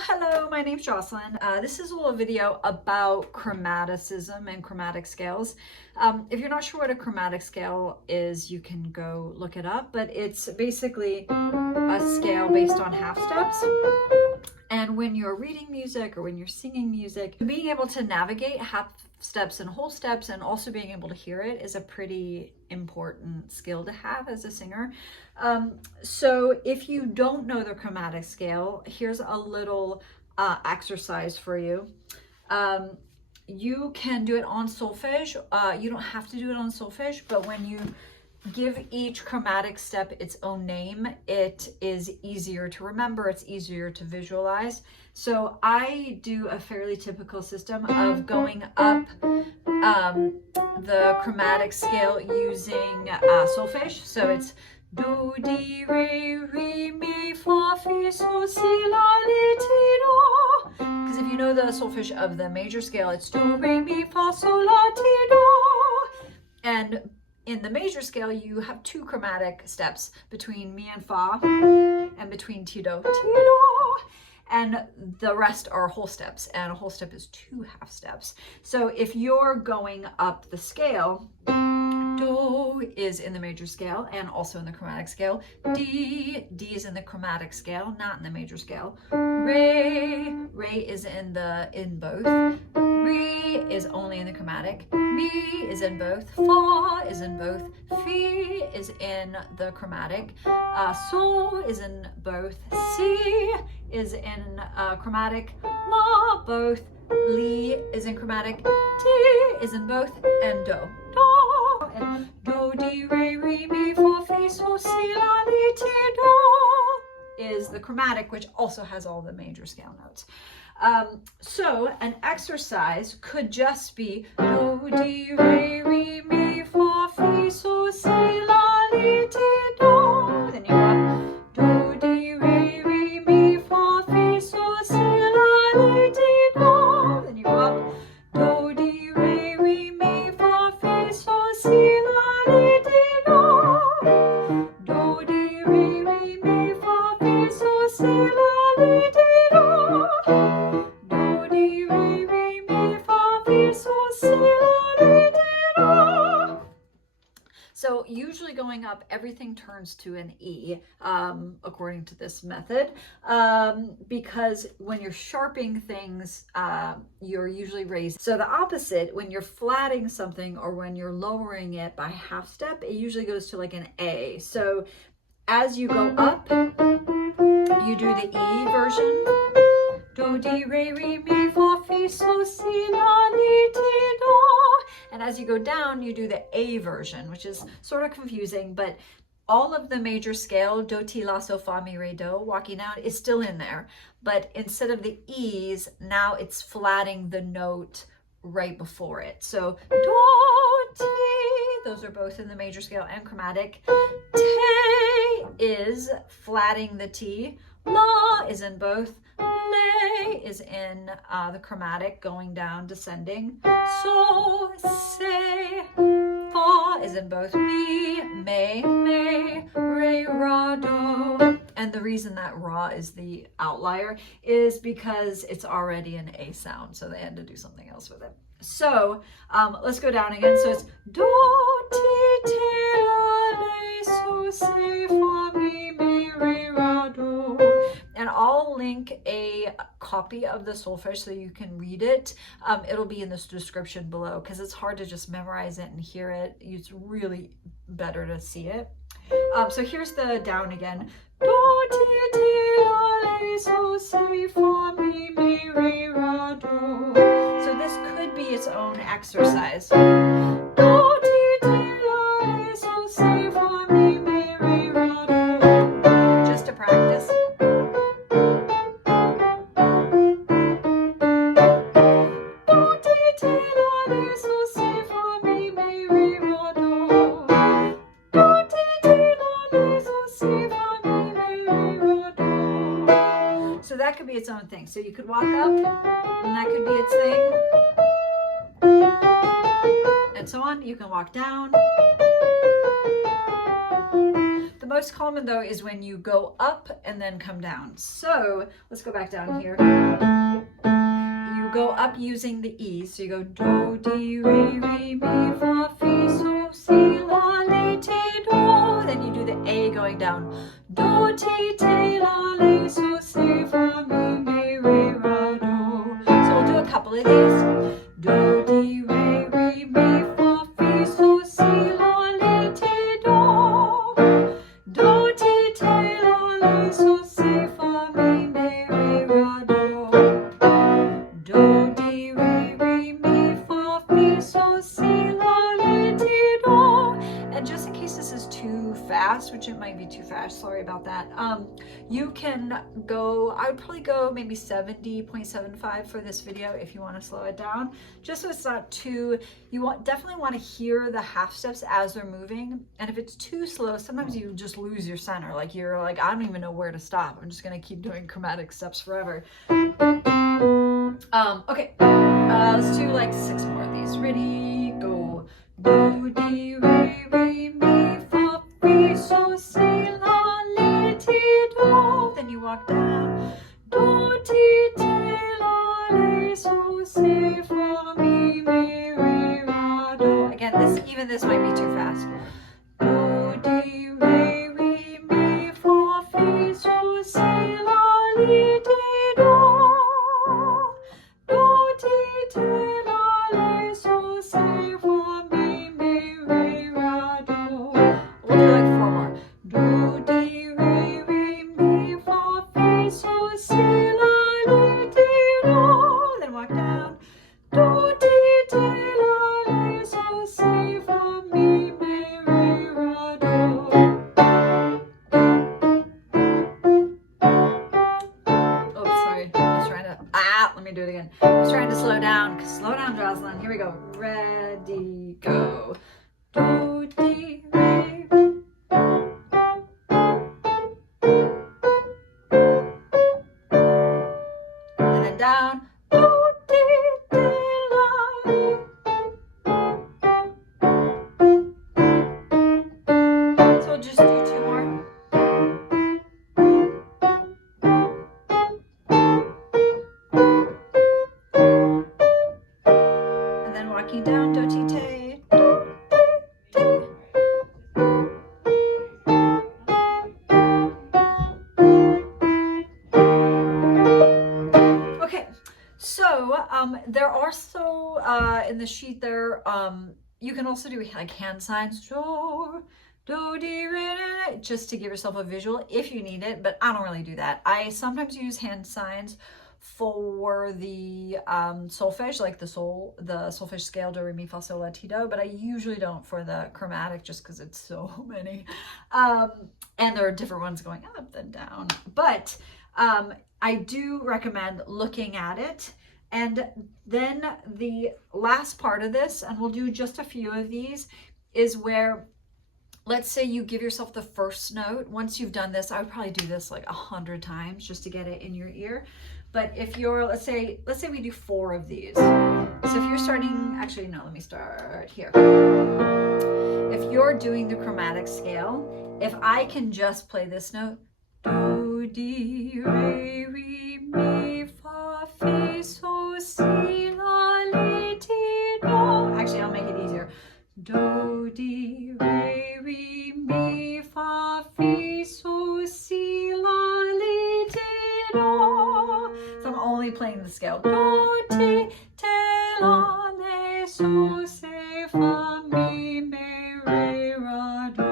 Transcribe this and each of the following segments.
Hello, my name's Jocelyn. This is a little video about chromaticism and chromatic scales. If you're not sure what a chromatic scale is, you can go look it up, but it's basically a scale based on half steps. And when you're reading music or when you're singing music, being able to navigate half steps and whole steps and also being able to hear it is a pretty important skill to have as a singer. So if you don't know the chromatic scale, here's a little exercise for you. You can do it on solfège. You don't have to do it on solfège, but when you give each chromatic step its own name, it is easier to remember, it's easier to visualize. So I do a fairly typical system of going up the chromatic scale using solfège. So it's do, di, re, mi, fa, fi, sol, si, la, li, ti, do. Because if you know the solfège of the major scale, it's do, re, mi, fa, sol, la, ti, do. And in the major scale, you have two chromatic steps between mi and fa and between ti, do, ti, do. And the rest are whole steps, and a whole step is two half steps. So if you're going up the scale, do is in the major scale and also in the chromatic scale. D is in the chromatic scale, not in the major scale. Re is in both. Re is only in the chromatic. Mi is in both. Fa is in both. Fi is in the chromatic. Sol is in both. Si is in chromatic. La both. Li is in chromatic. Ti is in both. And do. Do. And do, di, re, mi, fa, fi, sol, si, la, li, ti, do is the chromatic, which also has all the major scale notes. So an exercise could just be do, di, re, mi, fa, fi, sol, si, la, li, ti, do. Then you go up do, di, re, mi, fa, fi, sol, si, la, li, ti, do. Then you go up do, di, re, mi, fa, fi, sol, si, la, li, ti, do. Do, di, re, mi, fa, fi, sol, si, la, li, ti, do. Do, di, re, mi, fa, fi, sol, si, la, li, ti, do. So usually going up, everything turns to an E, according to this method, because when you're sharping things, you're usually raised. So the opposite, when you're flatting something or when you're lowering it by half step, it usually goes to like an A. So as you go up, you do the E version. Do, di, re, mi, fa, fi, sol, si, la, li, ti, do. And as you go down, you do the A version, which is sort of confusing, but all of the major scale, do, ti, la, sol, fa, mi, re, do, walking out, is still in there. But instead of the E's, now it's flatting the note right before it. So do, ti, those are both in the major scale and chromatic. Te is flatting the T. La is in both. Le is in the chromatic, going down, descending. So, se, fa is in both. Mi, me, re, ra, do. And the reason that ra is the outlier is because it's already an A sound, so they had to do something else with it. So let's go down again. So it's do, ti, te, la, le, so, se, fa, mi, re, ra, do. And I'll link a copy of the solfège so you can read it. It'll be in this description below because it's hard to just memorize it and hear it. It's really better to see it. So here's the down again. Do, ti, te, la, le, so, se, fa, mi, re, ra, do. So this could be its own exercise. Do, ti, te, la, le, so, se, fa, mi, re, ra, do. Just to practice. So that could be its own thing. So you could walk up, and that could be its thing. And so on. You can walk down. The most common though is when you go up and then come down. So let's go back down here. You go up using the E's. So you go do, di, re, mi, fa, fi, so, si, la, le, ti, do. Then you do the A going down. Do, ti, te, la, le, so, si, fa, mi, me, re, ra, do. So we'll do a couple of these. Do, di, re, re, mi, fa, fi, so, si, la, le, ti, do. Do, ti, te, la, le, so, si, fa, mi, me, re, ra, do. Do, di, re, re, mi, fa, fi, so, si, la, le, ti, do. And just in case this is too fast, which it might be too fast, sorry about that, you can go, I would probably go maybe 70.75 for this video if you want to slow it down, just so it's not too, definitely want to hear the half steps as they're moving. And if it's too slow, sometimes you just lose your center, like you're like, I don't even know where to stop, I'm just going to keep doing chromatic steps forever. Okay, let's do like 6 more of these. Ready, go. Do, di, re, re, mi, fa, fi, so, si, la, le, ti, do. Then you walk down. Do, ti, te, la, le, so, si, fa, mi, me, re, ra, do. Again, even this might be too fast. Do, di, re, re, mi, fa, fi, so, si, la, le, ti, do. Do, ti, te, la, le, so, si, fa, mi, me, re, ra, do. We'll do like 4 more. Do, di, re, re, mi, fa, fi, so, si, la, le, ti, do. Then walk down. Do, ti, te, la, le, so, si, fa, mi, me, re, ra, do. Oh, sorry. I was trying to, let me do it again. I was trying to slow down. Slow down, Jocelyn. Here we go. Ready, go. Do, di, re. And then down. Do, di, de, la, le. So we'll just do 2 more. And then walking down, do, ti, te, do, di, di. Okay, so there are in the sheet there, you can also do like hand signs, do, di, re, just to give yourself a visual if you need it, but I don't really do that. I sometimes use hand signs for the solfège, like the solfège scale, do, re, mi, fa, sol, la, ti, do, but I usually don't for the chromatic just because it's so many. And there are different ones going up and down. But I do recommend looking at it. And then the last part of this, and we'll do just a few of these, is where, let's say you give yourself the first note. Once you've done this, I would probably do this like 100 times just to get it in your ear. But if you're, let's say we do 4 of these. So if you're starting, actually, no, let me start here. If you're doing the chromatic scale, if I can just play this note, do, di, re, re, mi, fa, fi, so, si, la, le, ti, do. Actually, I'll make it easier. Do, di, re, re, mi, fa, fi, so, si, la, le, ti, do. So I'm only playing the scale. Do, ti, te, la, le, so, si, fa, mi, me, re, ra, do.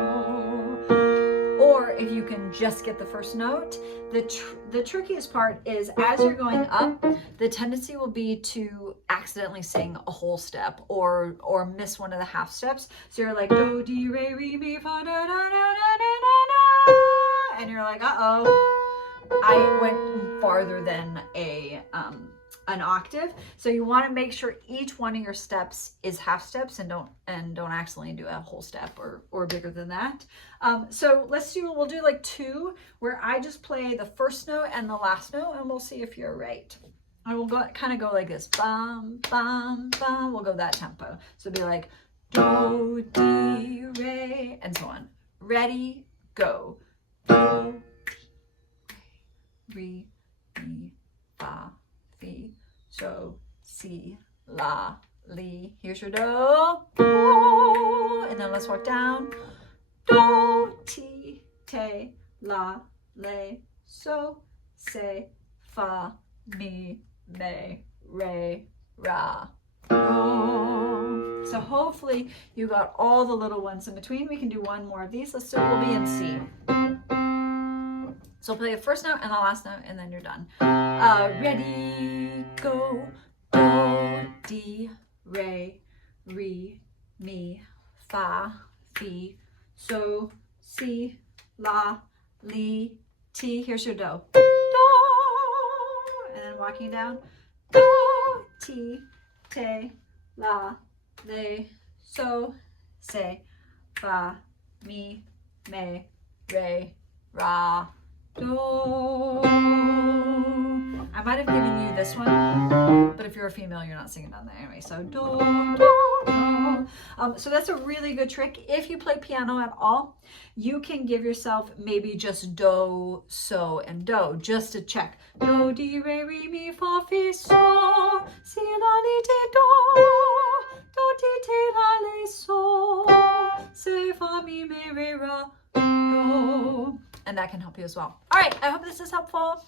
Or if you can just get the first note, the trickiest part is as you're going up, the tendency will be to accidentally sing a whole step or miss one of the half steps. So you're like do, di, re, re, mi, fa, da, da, da, da, da, da, and you're like, I went farther than an octave. So you want to make sure each one of your steps is half steps and don't accidentally do a whole step or bigger than that. So we'll do like 2 where I just play the first note and the last note, and we'll see if you're right. I will kind of go like this, bum, bum, bum. We'll go that tempo. So it'll be like do, di, re, and so on. Ready, go. Do, re, mi, fa, fi, so, si, la, li. Here's your do. Do. And then let's walk down. Do, ti, te, la, le, so, se, fa, mi, me, re, ra, do. So hopefully you got all the little ones in between. We can do one more of these. Let's do, we'll be in C. So play the first note and the last note, and then you're done. Ready, go. Do, di, re, mi, fa, fi, so, si, la, li, ti. Here's your do. Do. And then walking down. Do, ti, te, la, le, so, se, fa, mi, me, re, ra, do. I might have given you this one, but if you're a female, you're not singing on that anyway. So do, do, do. So that's a really good trick. If you play piano at all, you can give yourself maybe just do, so, and do, just to check. Do, di, re, mi, fa, fi, so, si, la, li, ti, do. Do, ti, te, la, le, so, se, fa, mi, me, re, ra, do. And that can help you as well. All right, I hope this is helpful.